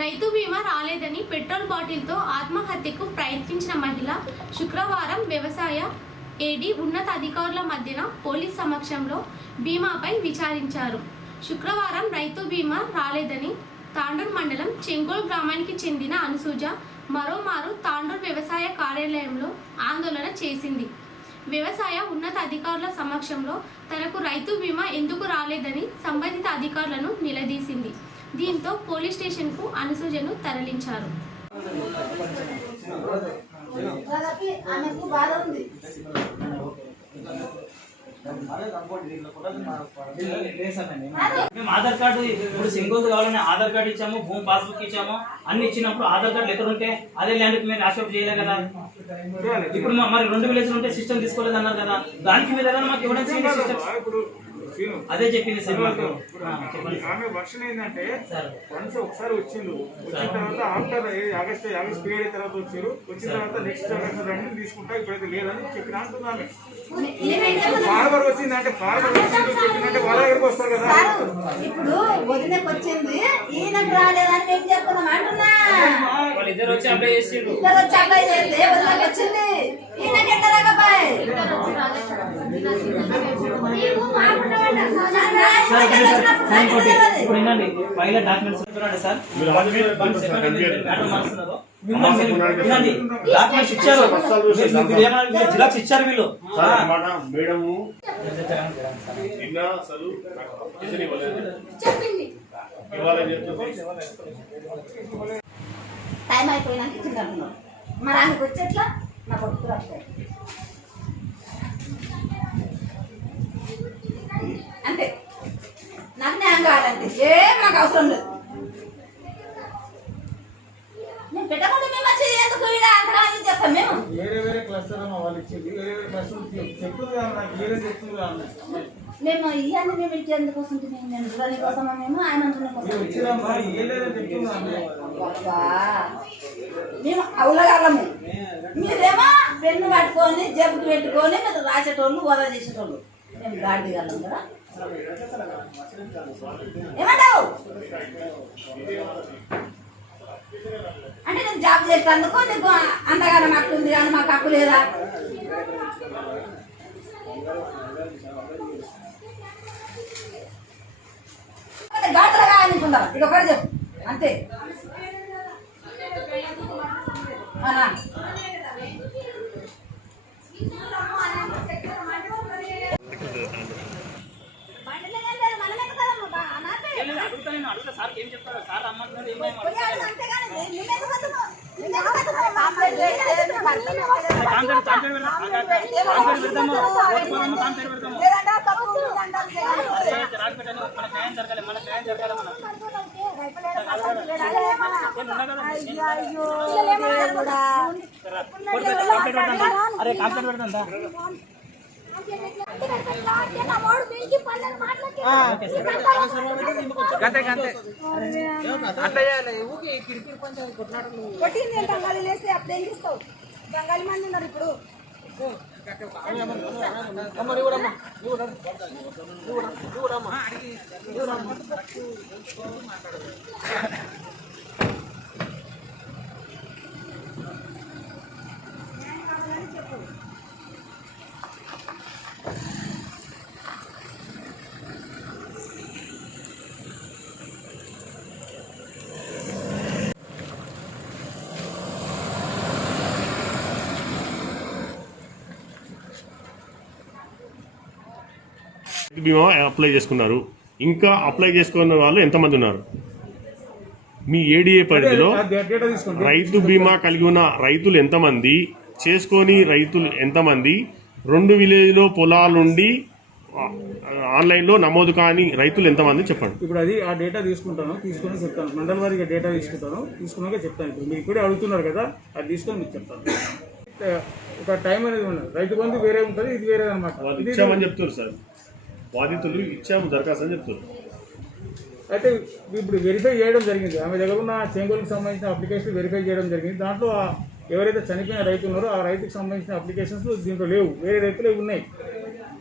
రైతు బీమా రాలేదని పెట్రోల్ బాటిల్తో ఆత్మహత్యకు ప్రయత్నించిన మహిళ శుక్రవారం వ్యవసాయ ఏడీ ఉన్నతాధికారుల మధ్యన పోలీస్ సమక్షంలో బీమాపై విచారించారు. శుక్రవారం రైతు బీమా రాలేదని తాండూర్ మండలం చెంగోల్ గ్రామానికి చెందిన అనుసూజ మరోమారు తాండూర్ వ్యవసాయ కార్యాలయంలో ఆందోళన చేసింది. వ్యవసాయ ఉన్నత అధికారుల సమక్షంలో తనకు రైతు బీమా ఎందుకు రాలేదని సంబంధిత అధికారులను నిలదీసింది. దీంతో పోలీస్ స్టేషన్కు అనుసూజను తరలించారు. మేము ఆధార్ కార్డు ఇప్పుడు సింగోల్ కావాలని ఆధార్ కార్డు ఇచ్చాము, భూమి పాస్బుక్ ఇచ్చాము, అన్ని ఇచ్చినప్పుడు ఆధార్ కార్డు ఎక్కడ ఉంటే అదే ల్యాండ్కి మీరు యాక్సెప్ట్ చేయలేదు కదా. ఇప్పుడు మరి 2 విలేజ్లు ఉంటే సిస్టమ్ తీసుకోలేదు అన్నారు కదా, దానికి మీద మాకు ఇవ్వడానికి అదే చెప్పింది సార్. ఆమె వర్షన్ ఏంటంటే వన్స్ ఒకసారి వచ్చిండు, వచ్చిన తర్వాత ఆఫ్టర్ ఆగస్ట్ పీరియడ్ తర్వాత వచ్చారు, వచ్చిన తర్వాత నెక్స్ట్ రన్నింగ్ తీసుకుంటా ఇప్పుడైతే లేదని చెప్పిన అంటున్నాను. ఫార్మర్ వచ్చిందంటే ఫార్మర్ వచ్చిందంటే వాళ్ళ దగ్గరికి వస్తారు కదా. ఇప్పుడు వదినకు వచ్చింది, ఈయనకు రాలేదని మేము చెప్తున్నాం అంటున్నా. వాళ్ళిద్దరు వచ్చి అప్లై చేసి వదినకు వచ్చింది, ఈయనకి ఎట్లా రాకపోయి ఇప్పుడు ఏంటండి ఫైల్ డాక్యుమెంట్స్ సార్, డాక్యుమెంట్స్ ఇచ్చారు, జిరాక్స్ ఇచ్చారు వీళ్ళు. మేడము అసలు టైం అయిపోయినాక ఇచ్చింది అంటున్నాం. మరి ఆయనకు వచ్చేట్లా నా కొడుకు రాస్తాడు అంతే. నాకు న్యాయం కావాలంటే ఏం మాకు అవసరం లేదు. మేము పెట్టకుండా మేము వచ్చి ఎందుకు అంతరాన్ని చేస్తాం. మేము వేరే వేరే క్లస్టర్ వాళ్ళు ఇచ్చింది, వేరే వేరే క్లస్టర్ చెప్తుంది. మేము ఇవన్నీ మేము ఇచ్చేందుకు వస్తుంది. మేము చూడని కోసమా, మేము ఆయన మేము అవులగాలము. మీరేమో పెన్ను పట్టుకొని జబ్బుకి పెట్టుకొని మీరు రాసేటోళ్ళు వదా చేసేటోళ్ళు. మేము గాడి దిగాలం కదా. ఏమంటావు అంటే నేను జాబ్ చేసేందుకు నీకు అంతగానం హక్కు ఉంది కానీ మాకు హక్కు లేదా? గాటలుగా అనుకుందాం, ఇది ఒకటి చెప్పు అంతే. అరే కాంప్లైంట్ పెడతా కొట్టింది గంగాలి లేస్తే అప్పుడు ఏం చేస్తావు? గంగాలి మంది ఉన్నారు ఇప్పుడు. బీమా అప్లై చేసుకున్నారు, ఇంకా అప్లై చేసుకున్న వాళ్ళు ఎంతమంది ఉన్నారు? మీ ఏడీఏ పరిధిలో రైతు బీమా కలిగి ఉన్న రైతులు ఎంతమంది, చేసుకొని రైతులు ఎంతమంది, 2 విలేజ్లో పొలాలుండి ఆన్లైన్లో నమోదు కాని రైతులు ఎంతమంది చెప్పండి. ఇప్పుడు అది ఆ డేటా తీసుకుంటాను, తీసుకొని చెప్తాను. మండల వారికి డేటా తీసుకుంటాను, తీసుకున్నాక చెప్తాను. ఇప్పుడు మీరు ఇప్పుడే అడుగుతున్నారు కదా, అది తీసుకొని మీకు చెప్తాను. ఒక టైం అనేది ఉండదు. రైతు బంధు వేరే ఉంటుంది, ఇది వేరే అనమాట. ఇచ్చామని చెప్తారు సార్, బాధితులు ఇచ్చాము దరఖాస్తు అని చెప్తారు. అయితే ఇప్పుడు వెరిఫై చేయడం జరిగింది. ఆమె దగ్గర ఉన్న చెంగోలుకి సంబంధించిన అప్లికేషన్ వెరిఫై చేయడం జరిగింది. దాంట్లో ఎవరైతే చనిపోయిన రైతు ఉన్నారో ఆ రైతుకు సంబంధించిన అప్లికేషన్స్ దీంట్లో లేవు, వేరే రైతులే ఉన్నాయి.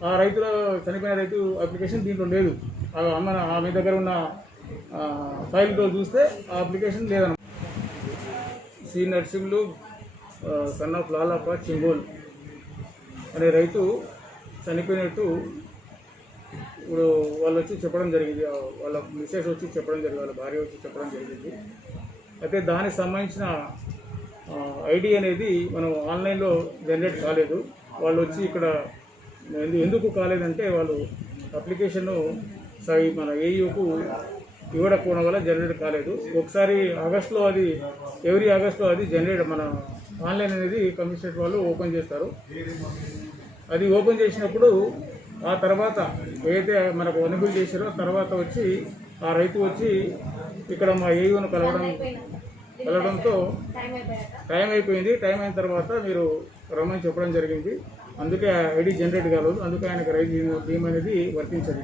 ఆ రైతుల చనిపోయిన రైతు అప్లికేషన్ దీంట్లో లేదు. ఆమె దగ్గర ఉన్న ఫైల్తో చూస్తే ఆ అప్లికేషన్ లేదన్నమాట. సి నర్సింగ్లు సన్ ఆఫ్ లాలాప చింగోల్ అనే రైతు చనిపోయినట్టు ఇప్పుడు వాళ్ళు వచ్చి చెప్పడం జరిగింది. వాళ్ళ మిస్సెస్ వచ్చి చెప్పడం జరిగింది, వాళ్ళ భార్య వచ్చి చెప్పడం జరిగింది. అయితే దానికి సంబంధించిన ఐడి అనేది మనం ఆన్లైన్లో జనరేట్ కాలేదు. వాళ్ళు వచ్చి ఇక్కడ ఎందుకు కాలేదంటే వాళ్ళు అప్లికేషను మన ఏయూకు ఇవ్వకపోవడం వల్ల జనరేట్ కాలేదు. ఒకసారి ఆగస్టులో అది ఎవ్రీ ఆగస్టులో అది జనరేట్ మన ఆన్లైన్ అనేది కమిషనరేట్ వాళ్ళు ఓపెన్ చేస్తారు. అది ఓపెన్ చేసినప్పుడు ఆ తర్వాత ఏదైతే మనకు ఎనేబుల్ చేశారో తర్వాత వచ్చి ఆ రైతు వచ్చి ఇక్కడ మా ఏయూను కలవడంతో టైం అయిపోయింది. టైం అయిన తర్వాత మీరు రమ్మని చెప్పడం జరిగింది. అందుకే ఐడి జనరేట్ కాలేదు. అందుకే ఆయనకు రైతు బీమా అనేది వర్తించదు.